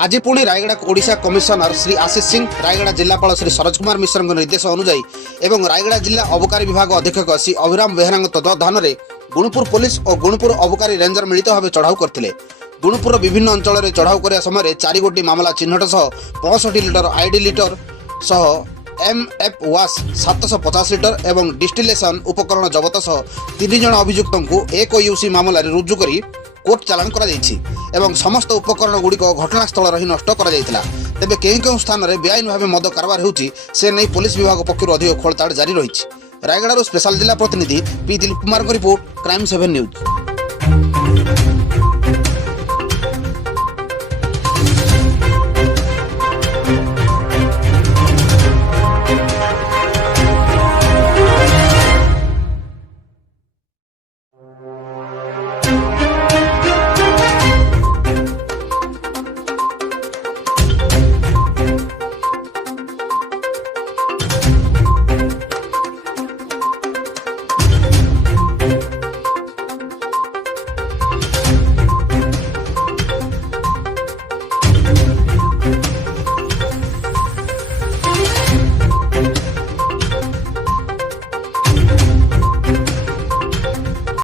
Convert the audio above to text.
आज पुणी रायगड़ा ओडिशा कमिशनर श्री आशीष सिंह, रायगड़ा जिलापाल श्री सरोज कुमार मिश्र निर्देश अनुजाई एवं रायगड़ा जिला अबकारी विभाग अधीक्षक श्री अभिराम बेहरा तत्वावधान में गुणुपुर पुलिस और गुणुपुर अबकारी रेंजर मिलित भाव चढ़ाऊ करते। गुणुपुर विभिन्न अंचल में चढ़ाऊ करने समय 4 गोटी मामला चिन्हट सह 65 लिटर आईडी लिटर सह एमएफ वाश 750 लिटर एवं डिस्टिलेशन उपकरण जबत सह 3 जन अभियुक्त को एक यूसी मामला रुजु कर कोर्ट चालाण कर समस्त उपकरण गुड़िक घटनास्थल ही नष्ट कर तेज केउ स्थान में बेआईन भाव मद कारबार होउछि से नहीं पुलिस विभाग पक्षर अधिक खोलताड़ जारी रही। रायगड़ा स्पेशल जिला प्रतिनिधि P Dilip Kumar report, crime 7 news.